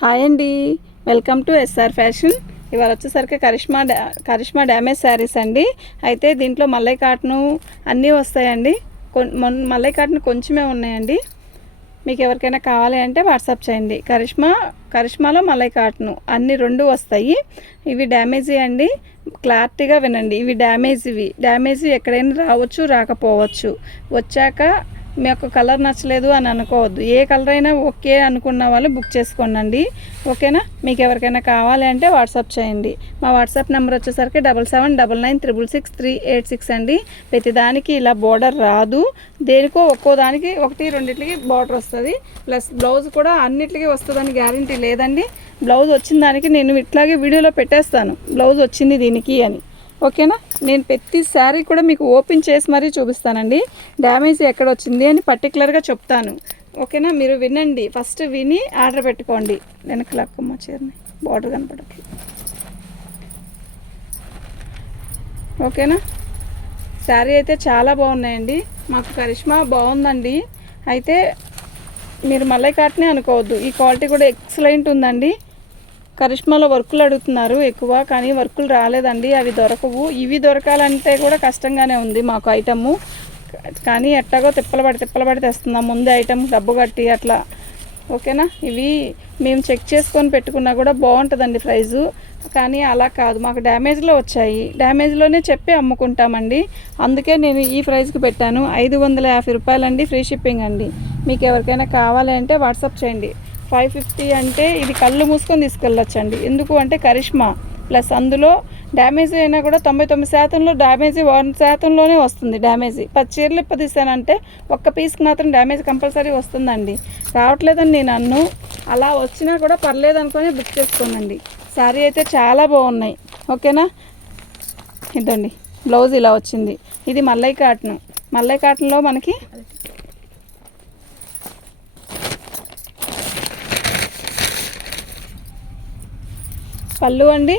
Hi అండి, welcome to SR fashion. ఇవాళ వచ్చేసరికి కరిష్మా డ్యామేజ్ శారీస్ అండి. అయితే దీంట్లో మల్లై కాటను అన్నీ వస్తాయండి. మల్లై కాటన్ కొంచెమే ఉన్నాయండి. మీకు ఎవరికైనా కావాలి అంటే వాట్సాప్ చేయండి. కరిష్మాలో మల్లై కాటను అన్ని రెండు వస్తాయి. ఇవి డ్యామేజీ అండి, క్లారిటీగా వినండి. ఇవి డ్యామేజీ ఎక్కడైనా రావచ్చు, రాకపోవచ్చు. వచ్చాక మీకు కలర్ నచ్చలేదు అని అనుకోవద్దు. ఏ కలర్ అయినా ఓకే అనుకున్న వాళ్ళు బుక్ చేసుకోండి. ఓకేనా? మీకు ఎవరికైనా కావాలి అంటే వాట్సాప్ చేయండి. మా వాట్సాప్ నెంబర్ వచ్చేసరికి 7799666386 అండి. ప్రతిదానికి ఇలా బోర్డర్ రాదు, దేనికో ఒక్కో దానికి ఒకటి రెండిట్లకి బోర్డర్ వస్తుంది. ప్లస్ బ్లౌజ్ కూడా అన్నిటికీ వస్తుందని గ్యారంటీ లేదండి. బ్లౌజ్ వచ్చిన దానికి నేను ఇట్లాగే వీడియోలో పెట్టేస్తాను, బ్లౌజ్ వచ్చింది దీనికి అని. ఓకేనా? నేను ప్రతి శారీ కూడా మీకు ఓపెన్ చేసి మరీ చూపిస్తానండి. డ్యామేజ్ ఎక్కడ వచ్చింది అని పర్టికులర్గా చెప్తాను. ఓకేనా? మీరు వినండి, ఫస్ట్ విని ఆర్డర్ పెట్టుకోండి. వెనక లక్కమ్మ చీరని బార్డర్ కనపడట్లేదు. ఓకేనా? శారీ అయితే చాలా బాగున్నాయండి. మాకు కరిష్మా బాగుందండి. అయితే మీరు మల్లై కాటనే అనుకోవద్దు, ఈ క్వాలిటీ కూడా ఎక్సలెంట్ ఉందండి. కరిష్మాలో వర్కులు అడుగుతున్నారు ఎక్కువ, కానీ వర్కులు రాలేదండి, అవి దొరకవు. ఇవి దొరకాలంటే కూడా కష్టంగానే ఉంది మాకు ఐటము. కానీ ఎట్టాగో తిప్పలబడి తెస్తున్నాం, ముందే ఐటమ్ డబ్బు కట్టి అట్లా. ఓకేనా? ఇవి మేము చెక్ చేసుకొని పెట్టుకున్నా కూడా బాగుంటుందండి ప్రైజు. కానీ అలా కాదు, మాకు డ్యామేజ్లో వచ్చాయి, డ్యామేజ్లోనే చెప్పి అమ్ముకుంటామండి. అందుకే నేను ఈ ప్రైస్కి పెట్టాను. 550 రూపాయలండి, ఫ్రీ షిప్పింగ్ అండి. మీకు ఎవరికైనా కావాలి అంటే వాట్సాప్ చేయండి. 550 అంటే ఇది కళ్ళు మూసుకొని తీసుకెళ్ళొచ్చండి. ఎందుకు అంటే కరిష్మా ప్లస్ అందులో డ్యామేజ్ అయినా కూడా 99% డ్యామేజీ 1%లోనే వస్తుంది. డ్యామేజీ 10 చీరలు ఇప్పదీసానంటే ఒక్క పీస్కి మాత్రం డ్యామేజ్ కంపల్సరీ వస్తుందండి. రావట్లేదని నేను అన్ను, అలా వచ్చినా కూడా పర్లేదు అనుకొని బుక్ చేసుకోనండి. శారీ అయితే చాలా బాగున్నాయి. ఓకేనా? ఇదండి బ్లౌజ్ ఇలా వచ్చింది. ఇది మల్లై కాటన్లో మనకి పళ్ళు అండి.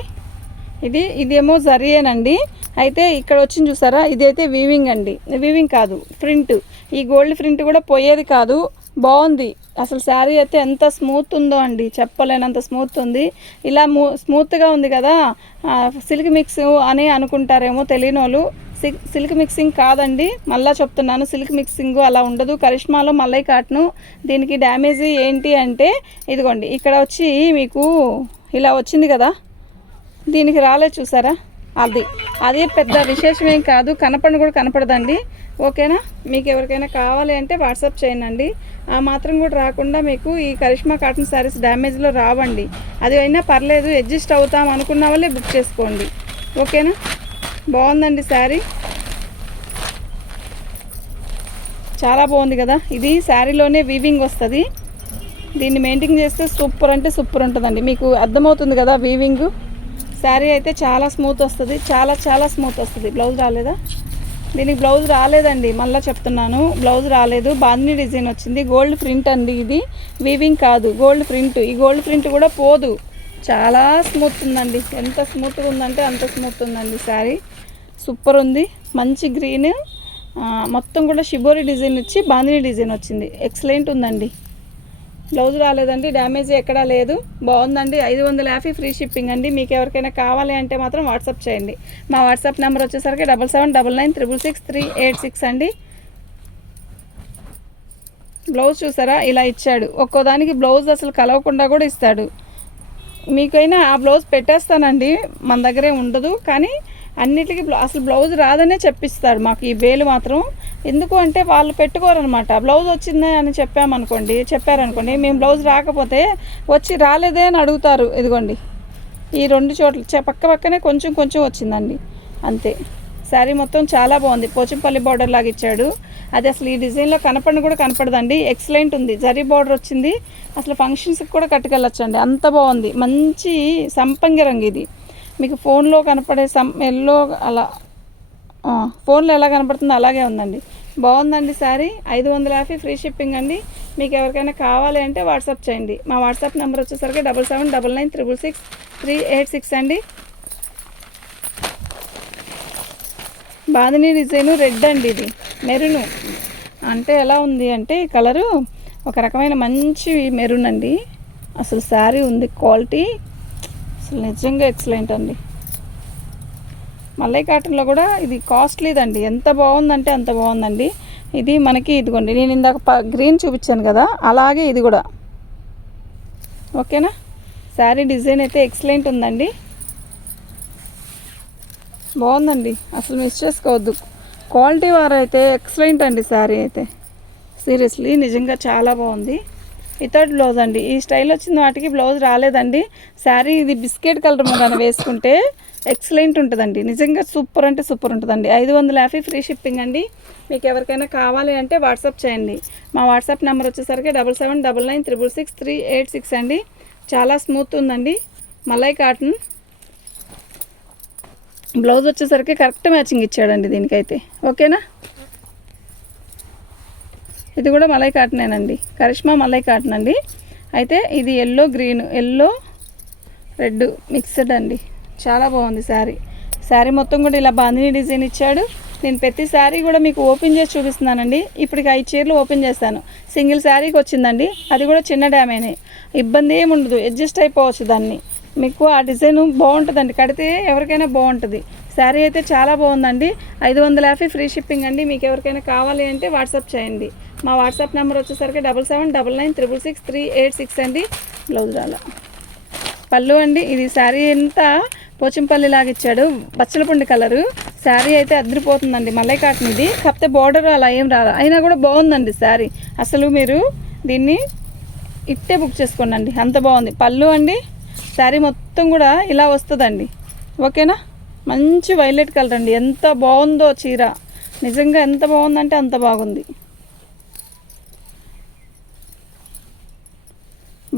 ఇదేమో జరీయేనండి. అయితే ఇక్కడ వచ్చింది చూసారా, ఇదైతే వీవింగ్ అండి, వీవింగ్ కాదు ప్రింట్. ఈ గోల్డ్ ప్రింట్ కూడా పోయేది కాదు, బాగుంది. అసలు శారీ అయితే ఎంత స్మూత్ ఉందో అండి, చెప్పలేనంత స్మూత్ ఉంది. ఇలా స్మూత్గా ఉంది కదా, సిల్క్ మిక్స్ అని అనుకుంటారేమో తెలియని వాళ్ళు. సిల్క్ మిక్సింగ్ కాదండి, మళ్ళీ చెప్తున్నాను, సిల్క్ మిక్సింగ్ అలా ఉండదు. కరిష్మాలో మల్లై కాటను. దీనికి డ్యామేజీ ఏంటి అంటే ఇదిగోండి, ఇక్కడ వచ్చి మీకు ఇలా వచ్చింది కదా, దీనికి రాలేదు చూసారా, అది పెద్ద విశేషమేం కాదు, కూడా కనపడదండి. ఓకేనా? మీకు ఎవరికైనా కావాలి అంటే వాట్సాప్ చేయండి. ఆ మాత్రం కూడా రాకుండా మీకు ఈ కరిష్మా కాటన్ శారీస్ డ్యామేజ్లో రావండి. అది అయినా పర్లేదు, అడ్జస్ట్ అవుతాం అనుకున్న వాళ్ళే బుక్ చేసుకోండి. ఓకేనా? బాగుందండి శారీ, చాలా బాగుంది కదా. ఇది శారీలోనే వీవింగ్ వస్తుంది. దీన్ని మెయింటైన్ చేస్తే సూపర్ అంటే సూపర్ ఉంటుందండి. మీకు అర్థమవుతుంది కదా వీవింగ్. శారీ అయితే చాలా స్మూత్ వస్తుంది, చాలా స్మూత్ వస్తుంది. బ్లౌజ్ రాలేదా? దీనికి బ్లౌజ్ రాలేదండి, మళ్ళీ చెప్తున్నాను, బ్లౌజ్ రాలేదు. బాందిని డిజైన్ వచ్చింది, గోల్డ్ ప్రింట్ అండి. ఇది వీవింగ్ కాదు, గోల్డ్ ప్రింట్. ఈ గోల్డ్ ప్రింట్ కూడా పోదు, చాలా స్మూత్ ఉందండి. ఎంత స్మూత్గా ఉందంటే అంత స్మూత్ ఉందండి. శారీ సూపర్ ఉంది, మంచి గ్రీన్, మొత్తం కూడా షిబోరి డిజైన్ వచ్చి బాందిని డిజైన్ వచ్చింది. ఎక్సలెంట్ ఉందండి. బ్లౌజ్ రాలేదండి, డ్యామేజ్ ఎక్కడా లేదు, బాగుందండి. 550 ఫ్రీ షిప్పింగ్ అండి. మీకు ఎవరికైనా కావాలి అంటే మాత్రం వాట్సాప్ చేయండి. మా వాట్సాప్ నెంబర్ వచ్చేసరికి 7799666386 అండి. బ్లౌజ్ చూసారా, ఇలా ఇచ్చాడు. ఒక్కో దానికి బ్లౌజ్ అసలు కలవకుండా కూడా ఇస్తాడు. మీకైనా ఆ బ్లౌజ్ పెట్టేస్తానండి, మన దగ్గరే ఉండదు. కానీ అన్నిటికీ అసలు బ్లౌజ్ రాదనే చెప్పిస్తాడు మాకు. ఈ వేలు మాత్రం ఎందుకు అంటే వాళ్ళు పెట్టుకోరనమాట. బ్లౌజ్ వచ్చిందే అని చెప్పారనుకోండి, మేము బ్లౌజ్ రాకపోతే వచ్చి రాలేదే అని అడుగుతారు. ఇదిగోండి, ఈ రెండు చోట్ల పక్కనే కొంచెం వచ్చిందండి, అంతే. శారీ మొత్తం చాలా బాగుంది, పోచంపల్లి బార్డర్ లాగా ఇచ్చాడు. అది అసలు ఈ డిజైన్లో కూడా కనపడదండి. ఎక్సలెంట్ ఉంది, జరీ బార్డర్ వచ్చింది. అసలు ఫంక్షన్స్కి కూడా కట్టుకెళ్ళొచ్చండి, అంత బాగుంది. మంచి సంపంగి రంగు. ఇది మీకు ఫోన్లో కనపడే ఎల్లో, అలా ఫోన్లో ఎలా కనపడుతుందో అలాగే ఉందండి. బాగుందండి శారీ. 550 ఫ్రీ షిప్పింగ్ అండి. మీకు ఎవరికైనా కావాలి అంటే వాట్సాప్ చేయండి. మా వాట్సాప్ నెంబర్ వచ్చేసరికి 7799666386 అండి. బాందిని డిజైను రెడ్ అండి, ఇది మెరూను. అంటే ఎలా ఉంది అంటే ఈ కలరు ఒక రకమైన మంచి మెరూన్ అండి. అసలు శారీ ఉంది క్వాలిటీ అసలు నిజంగా ఎక్సలెంట్ అండి. మల్లై కాటన్లో కూడా ఇది కాస్ట్లీదండి. ఎంత బాగుందంటే అంత బాగుందండి. ఇది మనకి ఇదిగోండి, నేను ఇందాక గ్రీన్ చూపించాను కదా, అలాగే ఇది కూడా. ఓకేనా, శారీ డిజైన్ అయితే ఎక్సలెంట్ ఉందండి. బాగుందండి, అసలు మిస్ చేసుకోవద్దు. క్వాలిటీ వారు అయితే ఎక్సలెంట్ అండి. శారీ అయితే సీరియస్లీ నిజంగా చాలా బాగుంది. వితౌట్ బ్లౌజ్ అండి. ఈ స్టైల్ వచ్చిన వాటికి బ్లౌజ్ రాలేదండి. శారీ ఇది బిస్కెట్ కలర్ కానీ వేసుకుంటే ఎక్సలెంట్ ఉంటుందండి. నిజంగా సూపర్ అంటే సూపర్ ఉంటుందండి. 550 ఫ్రీ షిప్పింగ్ అండి. మీకు ఎవరికైనా కావాలి అంటే వాట్సాప్ చేయండి. మా వాట్సాప్ నెంబర్ వచ్చేసరికి 7799966386 అండి. చాలా స్మూత్ ఉందండి. మల్లై కాటన్. బ్లౌజ్ వచ్చేసరికి కరెక్ట్ మ్యాచింగ్ ఇచ్చాడండి దీనికైతే. ఓకేనా, ఇది కూడా మల్లై కాటనేనండి. కరిష్మా మల్లై కాటన్ అండి. అయితే ఇది yellow green, yellow red mixed అండి. చాలా బాగుంది శారీ. శారీ మొత్తం కూడా ఇలా బాందిని డిజైన్ ఇచ్చాడు. నేను ప్రతి శారీ కూడా మీకు ఓపెన్ చేసి చూపిస్తున్నానండి. ఇప్పటికి 5 చీరలు ఓపెన్ చేస్తాను. సింగిల్ శారీకి వచ్చిందండి, అది కూడా చిన్న డ్యామేనే. ఇబ్బంది ఏమి ఉండదు, అడ్జస్ట్ అయిపోవచ్చు దాన్ని. మీకు ఆ డిజైన్ బాగుంటుందండి, కడితే ఎవరికైనా బాగుంటుంది. శారీ అయితే చాలా బాగుందండి. 550 ఫ్రీ షిప్పింగ్ అండి. మీకు ఎవరికైనా కావాలి అంటే వాట్సాప్ చేయండి. మా వాట్సాప్ నెంబర్ వచ్చేసరికి 7799966386 అండి. బ్లౌజ్ రాలా. పళ్ళు అండి, ఇది శారీ ఎంత పోచంపల్లి లాగా ఇచ్చాడు, బచ్చలపండు కలరు. శారీ అయితే అదిరిపోతుందండి. మల్లై కాటన్ ఇది, కాకపోతే బార్డర్ అలా ఏం రాలా, అయినా కూడా బాగుందండి శారీ. అసలు మీరు దీన్ని ఇట్టే బుక్ చేసుకోండి, అంత బాగుంది. పళ్ళు అండి, శారీ మొత్తం కూడా ఇలా వస్తుందండి. ఓకేనా, మంచి వైలెట్ కలర్ అండి. ఎంత బాగుందో చీర, నిజంగా ఎంత బాగుందంటే అంత బాగుంది.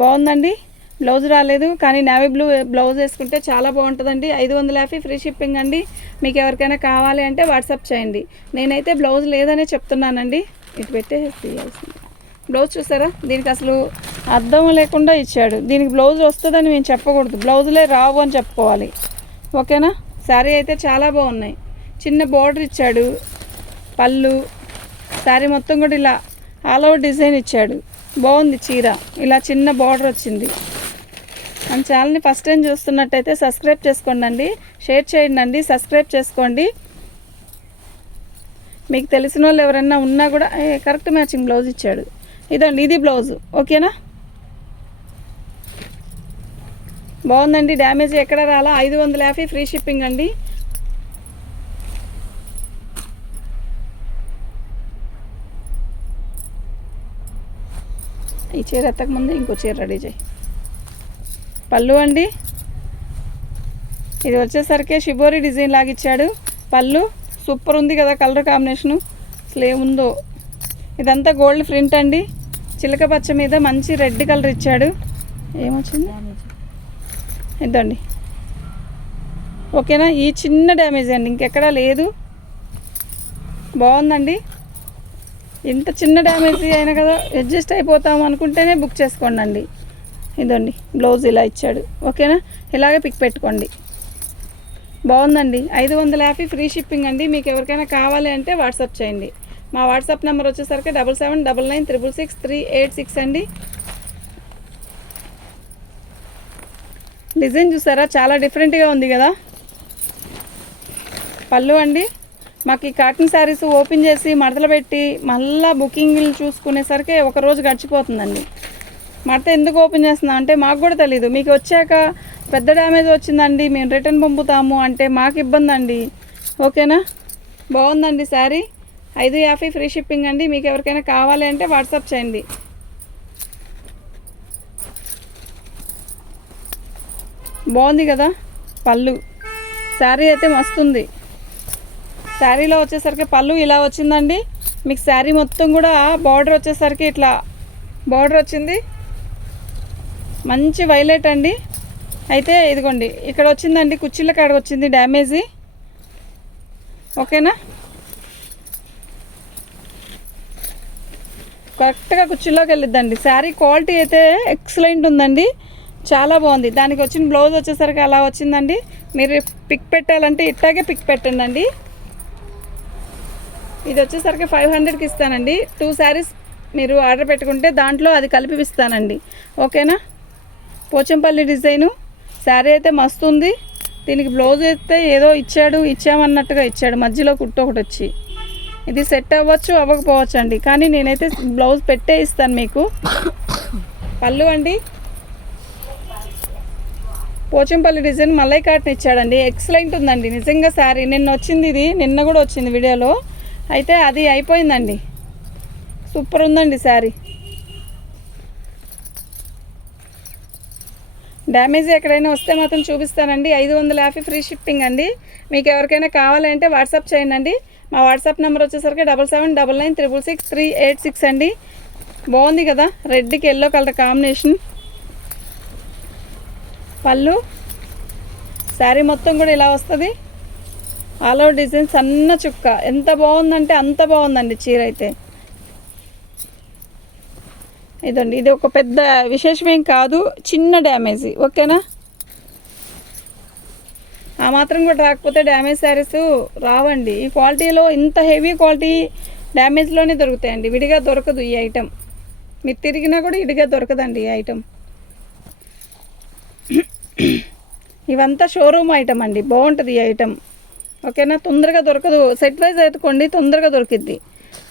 బాగుందండి. బ్లౌజ్ రాలేదు, కానీ నేవీ బ్లూ బ్లౌజ్ వేసుకుంటే చాలా బాగుంటుందండి. 550 ఫ్రీ షిప్పింగ్ అండి. మీకు ఎవరికైనా కావాలి అంటే వాట్సాప్ చేయండి. నేనైతే బ్లౌజ్ లేదనే చెప్తున్నానండి. ఇటు పెట్టేసి బ్లౌజ్ చూసారా, దీనికి అసలు అర్థం లేకుండా ఇచ్చాడు. దీనికి బ్లౌజ్ వస్తుందని మేము చెప్పకూడదు, బ్లౌజులే రావు అని చెప్పుకోవాలి. ఓకేనా, శారీ అయితే చాలా బాగున్నాయి. చిన్న బార్డర్ ఇచ్చాడు. పళ్ళు, శారీ మొత్తం కూడా ఇలా ఆల్ ఓవర్ డిజైన్ ఇచ్చాడు. బాగుంది చీర, ఇలా చిన్న బార్డర్ వచ్చింది. మన ఛానల్ని ఫస్ట్ టైం చూస్తున్నట్టయితే సబ్స్క్రైబ్ చేసుకోండి అండి, షేర్ చేయండి అండి, సబ్స్క్రైబ్ చేసుకోండి. మీకు తెలిసిన వాళ్ళు ఎవరైనా ఉన్నా కూడా కరెక్ట్ మ్యాచింగ్ బ్లౌజ్ ఇచ్చాడు. ఇదండి, ఇది బ్లౌజు. ఓకేనా, బాగుందండి. డ్యామేజ్ ఎక్కడ రాలా. 550 ఫ్రీ షిప్పింగ్ అండి. ఈ చీర ఎత్తకముందు ఇంకో చీర రెడీ చేయి. పళ్ళు అండి, ఇది వచ్చేసరికి షిబోరి డిజైన్ లాగా ఇచ్చాడు. పళ్ళు సూపర్ ఉంది కదా, కలర్ కాంబినేషను అసలు ఏముందో. ఇదంతా గోల్డ్ ప్రింట్ అండి. చిలక పచ్చ మీద మంచి రెడ్ కలర్ ఇచ్చాడు. ఏమొచ్చింది ఇదండి. ఓకేనా, ఈ చిన్న డ్యామేజ్ అండి, ఇంకెక్కడా లేదు. బాగుందండి. ఇంత చిన్న డ్యామేజ్ అయినా కదా అడ్జస్ట్ అయిపోతాం అనుకుంటేనే బుక్ చేసుకోండి అండి. ఇదండి, బ్లౌజ్ ఇలా ఇచ్చాడు. ఓకేనా, ఇలాగే పిక్ పెట్టుకోండి. బాగుందండి. 550 ఫ్రీ షిప్పింగ్ అండి. మీకు ఎవరికైనా కావాలి అంటే వాట్సాప్ చేయండి. మా వాట్సాప్ నెంబర్ వచ్చేసరికి 7799966386 అండి. డిజైన్ చూసారా, చాలా డిఫరెంట్గా ఉంది కదా. పళ్ళు అండి, మాకు ఈ కాటన్ శారీస్ ఓపెన్ చేసి మడతలు పెట్టి మళ్ళీ బుకింగ్లు చూసుకునేసరికి ఒక రోజు గడిచిపోతుందండి. మడత ఎందుకు ఓపెన్ చేస్తున్నాం అంటే మాకు కూడా తెలీదు. మీకు వచ్చాక పెద్ద డ్యామేజ్ వచ్చిందండి, మేము రిటర్న్ పంపుతాము అంటే మాకు ఇబ్బంది అండి. ఓకేనా, బాగుందండి శారీ. 550 ఫ్రీ షిప్పింగ్ అండి. మీకు ఎవరికైనా కావాలి అంటే వాట్సాప్ చేయండి. బాగుంది కదా పళ్ళు. శారీ అయితే మస్తుంది. శారీలో వచ్చేసరికి పళ్ళు ఇలా వచ్చిందండి. మీకు శారీ మొత్తం కూడా బార్డర్ వచ్చేసరికి ఇట్లా బార్డర్ వచ్చింది, మంచి వైలెట్ అండి. అయితే ఇదిగోండి ఇక్కడ వచ్చిందండి, కుర్చీల కాడ వచ్చింది డ్యామేజీ. ఓకేనా, కరెక్ట్గా కుర్చీలోకి వెళ్ళిద్దండి. శారీ క్వాలిటీ అయితే ఎక్సలెంట్ ఉందండి, చాలా బాగుంది. దానికి వచ్చిన బ్లౌజ్ వచ్చేసరికి అలా వచ్చిందండి. మీరు పిక్ పెట్టాలంటే ఇట్టాగే పిక్ పెట్టండి అండి. ఇది వచ్చేసరికి 500కి ఇస్తానండి. 2 శారీస్ మీరు ఆర్డర్ పెట్టుకుంటే దాంట్లో అది కలిపి ఇస్తానండి. ఓకేనా, పోచంపల్లి డిజైను. శారీ అయితే మస్తు ఉంది. దీనికి బ్లౌజ్ అయితే ఏదో ఇచ్చామన్నట్టుగా ఇచ్చాడు, మధ్యలో కుట్టు ఒకటి వచ్చి. ఇది సెట్ అవ్వచ్చు అవ్వకపోవచ్చు అండి, కానీ నేనైతే బ్లౌజ్ పెట్టే ఇస్తాను మీకు. పళ్ళు అండి పోచంపల్లి డిజైన్ మల్లై కాటన్ ఇచ్చాడండి. ఎక్సలెంట్ ఉందండి నిజంగా శారీ. నిన్న వచ్చింది, ఇది నిన్న కూడా వచ్చింది వీడియోలో, అయితే అది అయిపోయిందండి. సూపర్ ఉందండి శారీ. డ్యామేజ్ ఎక్కడైనా వస్తే మాత్రం చూపిస్తానండి. 550 ఫ్రీ షిప్పింగ్ అండి. మీకు ఎవరికైనా కావాలంటే వాట్సాప్ చేయండి. మా వాట్సాప్ నెంబర్ వచ్చేసరికి 7799966386 అండి. బాగుంది కదా, రెడ్కి ఎల్లో కలర్ కాంబినేషన్. పళ్ళు శారీ మొత్తం కూడా ఇలా వస్తుంది. ఆల్ ఓవర్ డిజైన్ సన్న చుక్క. ఎంత బాగుందంటే అంత బాగుందండి చీర అయితే. ఇదండి, ఇది ఒక పెద్ద విశేషమేం కాదు, చిన్న డ్యామేజ్, ఓకేనా. ఆ మాత్రం కూడా రాకపోతే డ్యామేజ్ శారీస్ రావండి. ఈ క్వాలిటీలో ఇంత హెవీ క్వాలిటీ డ్యామేజ్లోనే దొరుకుతాయండి, విడిగా దొరకదు ఈ ఐటెం. మీరు తిరిగినా కూడా విడిగా దొరకదండి ఈ ఐటెం. ఇవంతా షోరూమ్ ఐటెం అండి, బాగుంటుంది ఈ ఐటెం, ఓకేనా. తొందరగా దొరకదు, సెట్ వైజ్ ఎత్తుకోండి తొందరగా దొరికిద్ది,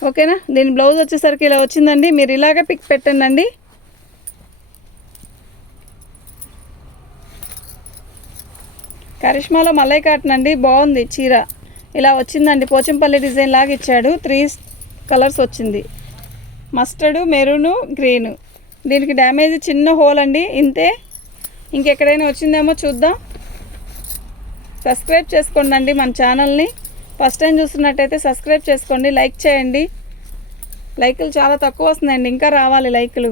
ఓకేనా. దీని బ్లౌజ్ వచ్చేసరికి ఇలా వచ్చిందండి. మీరు ఇలాగే పిక్ పెట్టండి. కరిష్మాలో మల్లై కాటన్ అండి, బాగుంది చీర. ఇలా వచ్చిందండి, పోచంపల్లి డిజైన్ లాగా ఇచ్చాడు. 3 కలర్స్ వచ్చింది, మస్టర్డు, మెరూను, గ్రీను. దీనికి డ్యామేజ్ చిన్న హోల్ అండి, ఇంతే. ఇంకెక్కడైనా వచ్చిందేమో చూద్దాం. సబ్స్క్రైబ్ చేసుకోండి మన ఛానల్ని. ఫస్ట్ టైం చూస్తున్నట్టయితే సబ్స్క్రైబ్ చేసుకోండి, లైక్ చేయండి. లైకులు చాలా తక్కువ వస్తున్నాయండి, ఇంకా రావాలి లైకులు.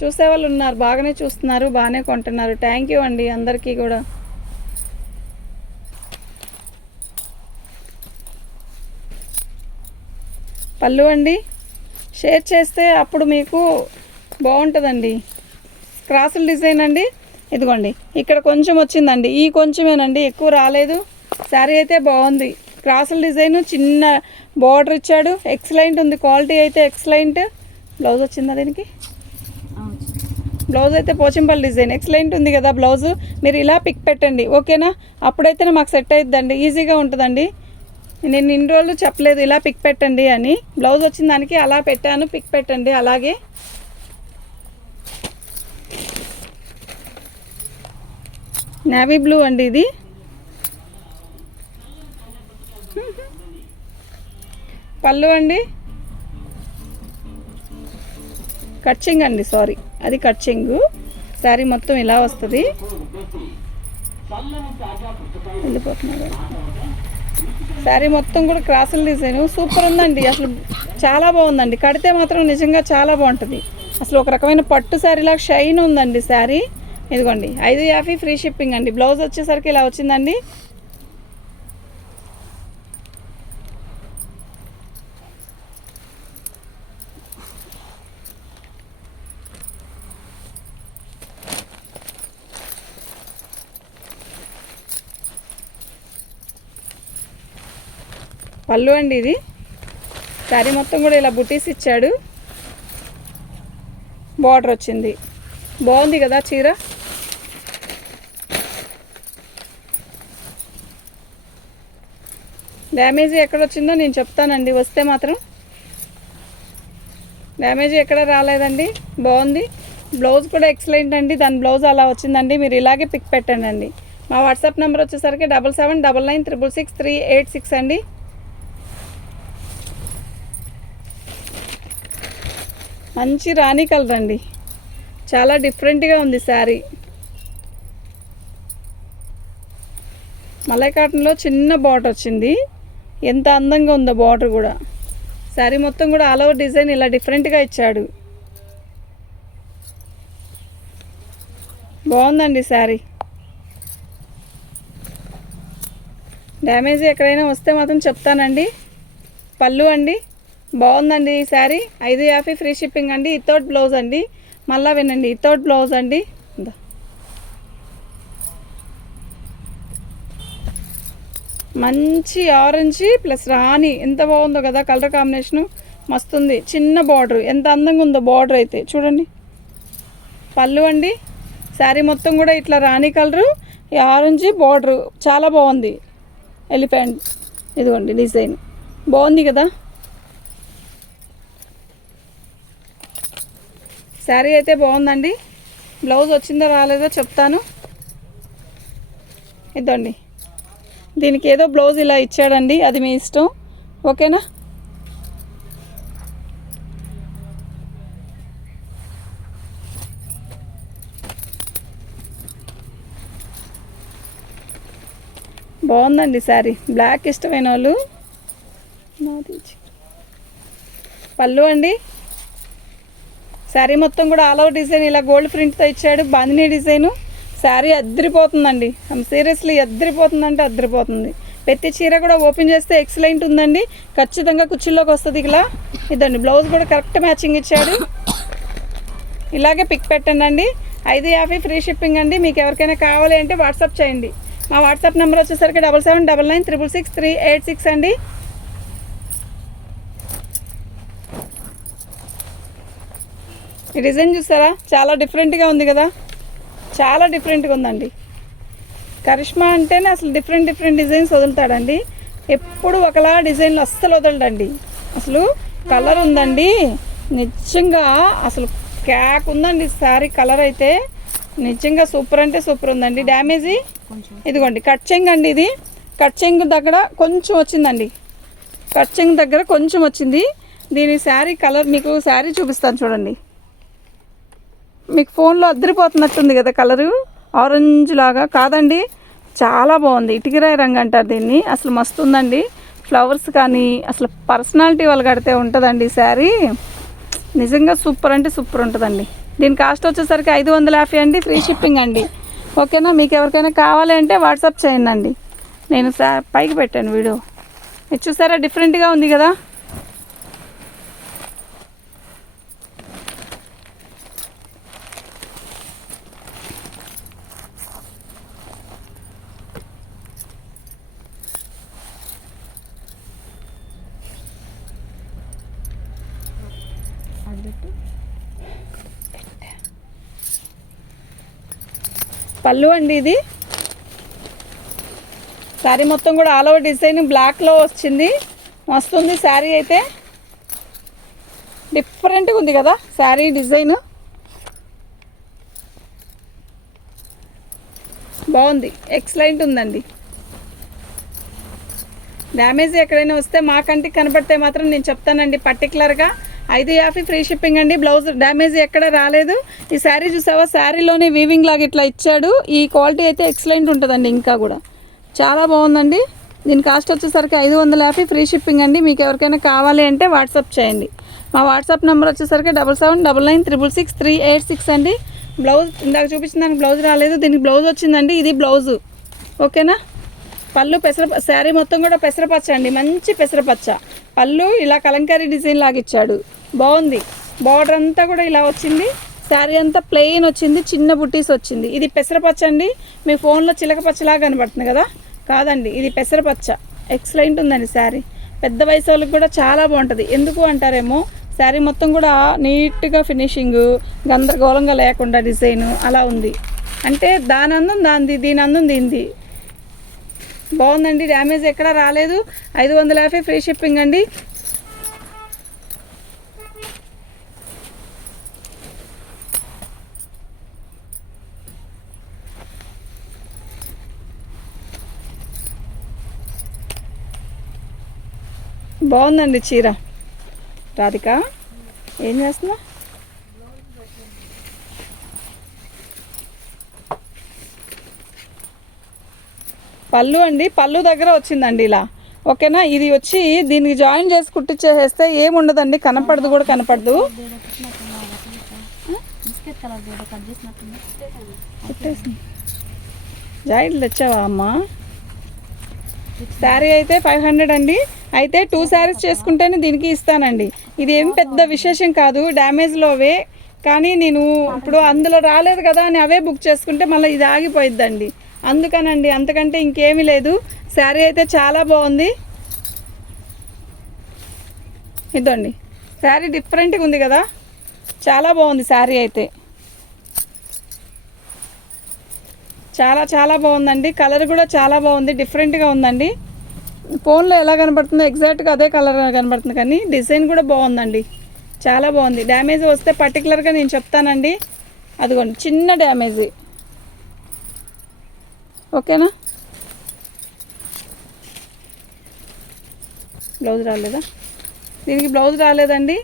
చూసేవాళ్ళు ఉన్నారు, బాగానే చూస్తున్నారు, బాగానే కొంటున్నారు. థ్యాంక్ యూ అండి అందరికీ కూడా. పళ్ళు అండి, షేర్ చేస్తే అప్పుడు మీకు బాగుంటుందండి. క్రాసుల డిజైన్ అండి, ఇదిగోండి ఇక్కడ కొంచెం వచ్చిందండి, ఈ కొంచెమేనండి, ఎక్కువ రాలేదు. శారీ అయితే బాగుంది. క్రాసుల డిజైన్, చిన్న బార్డర్ ఇచ్చాడు, ఎక్సలెంట్ ఉంది, క్వాలిటీ అయితే ఎక్సలెంట్. బ్లౌజ్ వచ్చిందా దీనికి? బ్లౌజ్ అయితే పోచంపల్లి డిజైన్ ఎక్సలెంట్ ఉంది కదా బ్లౌజు. మీరు ఇలా పిక్ పెట్టండి, ఓకేనా. అప్పుడైతే మాకు సెట్ అవుతుందండి, ఈజీగా ఉంటుందండి. నేను ఇన్ని రోజులు చెప్పలేదు ఇలా పిక్ పెట్టండి అని. బ్లౌజ్ వచ్చిన దానికి అలా పెట్టాను, పిక్ పెట్టండి అలాగే. నేవీ బ్లూ అండి ఇది. పళ్ళు అండి కట్చింగ్ అండి, సారీ అది కట్చింగ్. శారీ మొత్తం ఇలా వస్తుంది. వెళ్ళిపోతున్నారు. శారీ మొత్తం కూడా క్రాసుల డిజైన్ సూపర్ ఉందండి, అసలు చాలా బాగుందండి. కడితే మాత్రం నిజంగా చాలా బాగుంటుంది. అసలు ఒక రకమైన పట్టు శారీలాగా షైన్ ఉందండి శారీ. ఇదిగోండి 550 ఫ్రీ షిప్పింగ్ అండి. బ్లౌజ్ వచ్చేసరికి ఇలా వచ్చిందండి. పళ్ళు అండి ఇది. శారీ మొత్తం కూడా ఇలా బుటీస్ ఇచ్చాడు, బార్డర్ వచ్చింది. బాగుంది కదా చీర. డ్యామేజ్ ఎక్కడ వచ్చిందో నేను చెప్తానండి వస్తే మాత్రం. డ్యామేజ్ ఎక్కడ రాలేదండి, బాగుంది. బ్లౌజ్ కూడా ఎక్సలెంట్ అండి, దాని బ్లౌజ్ అలా వచ్చిందండి. మీరు ఇలాగే పిక్ పెట్టండి. మా వాట్సాప్ నెంబర్ వచ్చేసరికి 7799966386 అండి. మంచి రాణి కలర్ అండి, చాలా డిఫరెంట్గా ఉంది శారీ. మల్లై కాటన్లో చిన్న బార్డర్ వచ్చింది, ఎంత అందంగా ఉందో బార్డర్ కూడా. శారీ మొత్తం కూడా ఆల్ ఓవర్ డిజైన్ ఇలా డిఫరెంట్గా ఇచ్చాడు, బాగుందండి శారీ. డ్యామేజ్ ఎక్కడైనా వస్తే మాత్రం చెప్తానండి. పళ్ళు అండి, బాగుందండి ఈ శారీ. 550 ఫ్రీ షిప్పింగ్ అండి. వితౌట్ బ్లౌజ్ అండి, మళ్ళీ వినండి, వితౌట్ బ్లౌజ్ అండి. మంచి ఆరెంజ్ ప్లస్ రాణి, ఎంత బాగుందో కదా కలర్ కాంబినేషను, మస్తుంది. చిన్న బార్డర్, ఎంత అందంగా ఉందో బార్డర్ అయితే చూడండి. పళ్ళు అండి, శారీ మొత్తం కూడా ఇట్లా రాణి కలరు, ఈ ఆరెంజ్ బార్డరు చాలా బాగుంది. ఎలిఫెంట్ ఇదిగోండి డిజైన్ బాగుంది కదా. శారీ అయితే బాగుందండి. బ్లౌజ్ వచ్చిందో రాలేదో చెప్తాను. ఇదండి, దీనికి ఏదో బ్లౌజ్ ఇలా ఇచ్చాడండి, అది మీ ఇష్టం. ఓకేనా. బాగుందండి శారీ. బ్లాక్ ఇష్టమైన వాళ్ళు. పళ్ళు అండి, శారీ మొత్తం కూడా ఆల్ ఓవర్ డిజైన్ ఇలా గోల్డ్ ప్రింట్తో ఇచ్చాడు. బాందినీ డిజైను. శారీ అద్దరిపోతుందండి, సీరియస్లీ అద్దరిపోతుందంటే అద్దరిపోతుంది. ప్రతి చీర కూడా ఓపెన్ చేస్తే ఎక్సలెంట్ ఉందండి. ఖచ్చితంగా కుర్చీలోకి వస్తుంది ఇలా. ఇదండి, బ్లౌజ్ కూడా కరెక్ట్ మ్యాచింగ్ ఇచ్చాడు. ఇలాగే పిక్ పెట్టండి. 550 ఫ్రీ షిప్పింగ్ అండి. మీకు ఎవరికైనా కావాలి అంటే వాట్సాప్ చేయండి. మా వాట్సాప్ నెంబర్ వచ్చేసరికి 7799966386 అండి. ఈ డిజైన్ చూసారా, చాలా డిఫరెంట్గా ఉంది కదా, చాలా డిఫరెంట్గా ఉందండి. కరిష్మా అంటేనే అసలు డిఫరెంట్ డిజైన్స్ వదులుతాడండి. ఎప్పుడు ఒకలా డిజైన్లు అస్సలు వదలడండి. అసలు కలర్ ఉందండి నిజంగా, అసలు క్యాక్ ఉందండి శారీ. కలర్ అయితే నిజంగా సూపర్ అంటే సూపర్ ఉందండి. డ్యామేజీ ఇదిగోండి కట్ చెంగ్ అండి. ఇది కట్ చెంగ్ దగ్గర కొంచెం వచ్చిందండి, కట్ చెంగ్ దగ్గర కొంచెం వచ్చింది. దీని శారీ కలర్ మీకు శారీ చూపిస్తాను చూడండి. మీకు ఫోన్లో అద్దరిపోతున్నట్టుంది కదా కలరు, ఆరెంజ్ లాగా కాదండి, చాలా బాగుంది. ఇటుకరాయి రంగు అంటారు దీన్ని. అసలు మస్తు ఉందండి. ఫ్లవర్స్ కానీ అసలు పర్సనాలిటీ వాళ్ళు కడితే ఉంటుందండి శారీ. నిజంగా సూపర్ అంటే సూపర్ ఉంటుందండి. దీని కాస్ట్ వచ్చేసరికి 550 అండి, ఫ్రీ షిప్పింగ్ అండి. ఓకేనా. మీకు ఎవరికైనా కావాలి అంటే వాట్సాప్ చేయండి అండి. నేను పైకి పెట్టాను వీడియో. ఇది చూసారా, డిఫరెంట్గా ఉంది కదా. పళ్ళు అండి, ఇది శారీ మొత్తం కూడా ఆల్ ఓవర్ డిజైన్ బ్లాక్లో వచ్చింది. వస్తుంది శారీ అయితే డిఫరెంట్గా ఉంది కదా శారీ డిజైన్. బాగుంది, ఎక్సలెంట్ ఉందండి. డ్యామేజ్ ఎక్కడైనా వస్తే మా కంటికి కనపడితే మాత్రం నేను చెప్తానండి పర్టికులర్గా. 550 ఫ్రీ షిప్పింగ్ అండి. బ్లౌజ్ డ్యామేజ్ ఎక్కడ రాలేదు. ఈ శారీ చూసావా, శారీలోనే వీవింగ్ లాగా ఇట్లా ఇచ్చాడు. ఈ క్వాలిటీ అయితే ఎక్సలెంట్ ఉంటుందండి. ఇంకా కూడా చాలా బాగుందండి. దీని కాస్ట్ వచ్చేసరికి 550 ఫ్రీ షిప్పింగ్ అండి. మీకు ఎవరికైనా కావాలి అంటే వాట్సాప్ చేయండి. మా వాట్సాప్ నెంబర్ వచ్చేసరికి 7799966386 అండి. బ్లౌజ్ ఇందాక చూపించిన దానికి బ్లౌజ్ రాలేదు, దీనికి బ్లౌజ్ వచ్చిందండి. ఇది బ్లౌజు. ఓకేనా. పళ్ళు శారీ మొత్తం కూడా పెసరపచ్చ అండి, మంచి పెసరపచ్చ. పళ్ళు ఇలా కలంకారీ డిజైన్ లాగా ఇచ్చాడు, బాగుంది. బార్డర్ అంతా కూడా ఇలా వచ్చింది. శారీ అంతా ప్లెయిన్ వచ్చింది, చిన్న బుట్టీస్ వచ్చింది. ఇది పెసరపచ్చ అండి. మీ ఫోన్లో చిలక పచ్చలాగా కనబడుతుంది కదా, కాదండి ఇది పెసరపచ్చ. ఎక్సలెంట్ ఉందండి శారీ. పెద్ద వయసు వాళ్ళకి కూడా చాలా బాగుంటుంది. ఎందుకు అంటారేమో, శారీ మొత్తం కూడా నీట్గా ఫినిషింగ్, గందరగోళంగా లేకుండా డిజైన్ అలా ఉంది. అంటే దాని అందం దానిది, దీని అందం దీనిది. బాగుందండి, డ్యామేజ్ ఎక్కడా రాలేదు. 550 ఫ్రీ షిప్పింగ్ అండి. బాగుందండి చీర. రాధిక ఏం చేస్తున్నా? పళ్ళు అండి, పళ్ళు దగ్గర వచ్చిందండి ఇలా. ఓకేనా. ఇది వచ్చి దీనికి జాయిన్ చేసి కుట్టించేసేస్తే ఏముండదండి, కనపడదు కూడా కనపడదు. జాయింట్లు తెచ్చావా అమ్మా? శారీ అయితే 500 అండి. అయితే 2 శారీస్ చేసుకుంటేనే దీనికి ఇస్తానండి. ఇది ఏం పెద్ద విశేషం కాదు, డ్యామేజ్లోవే. కానీ నేను ఇప్పుడు అందులో రాలేదు కదా అని అవే బుక్ చేసుకుంటే మళ్ళీ ఇది ఆగిపోయిద్దండి. అందుకనండి, అంతకంటే ఇంకేమీ లేదు. శారీ అయితే చాలా బాగుంది. ఇదండి శారీ డిఫరెంట్గా ఉంది కదా, చాలా బాగుంది శారీ అయితే. చాలా చాలా బాగుందండి. కలర్ కూడా చాలా బాగుంది, డిఫరెంట్గా ఉందండి. ఫోన్లో ఎలా కనబడుతుందో ఎగ్జాక్ట్గా అదే కలర్ కనబడుతుంది, కానీ డిజైన్ కూడా బాగుందండి, చాలా బాగుంది. డ్యామేజ్ వస్తే పర్టికులర్గా నేను చెప్తానండి. అదిగోండి చిన్న డ్యామేజ్, ఓకేనా. బ్లౌజ్ రాలేదా? దీనికి బ్లౌజ్ రాలేదండి.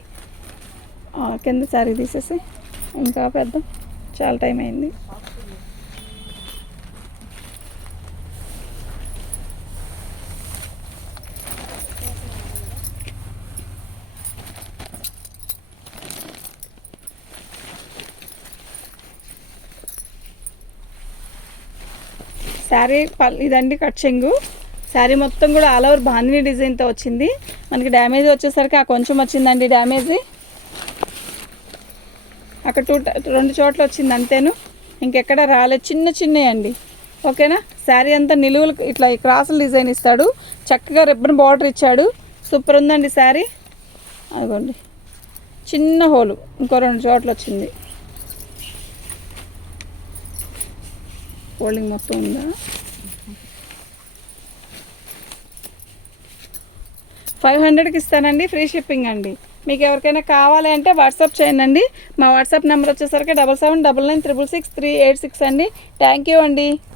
కింద శారీ తీసేసి ఇంకా పెద్ద చాలా టైం అయింది. శారీ ఇదండి కట్ చెంగు. శారీ మొత్తం కూడా ఆల్ ఓవర్ బాందిని డిజైన్తో వచ్చింది. మనకి డ్యామేజ్ వచ్చేసరికి ఆ కొంచెం వచ్చిందండి డ్యామేజ్. అక్కడ 2 చోట్ల వచ్చింది అంతేను, ఇంకెక్కడ రాలేదు. చిన్నవి అండి, ఓకేనా. శారీ అంతా నిలువులు ఇట్లా క్రాసులు డిజైన్ ఇస్తాడు, చక్కగా రిబ్బన్ బార్డర్ ఇచ్చాడు. సూపర్ ఉందండి శారీ. అదిగోండి చిన్న హోలు ఇంకో 2 చోట్ల వచ్చింది. ఫోల్డింగ్ మొత్తం ఉందా? 500కి ఇస్తానండి, ఫ్రీ షిప్పింగ్ అండి. మీకు ఎవరికైనా కావాలి అంటే వాట్సాప్ చేయండి. మా వాట్సాప్ నెంబర్ వచ్చేసరికి 7799966386 అండి. థ్యాంక్ యూ అండి.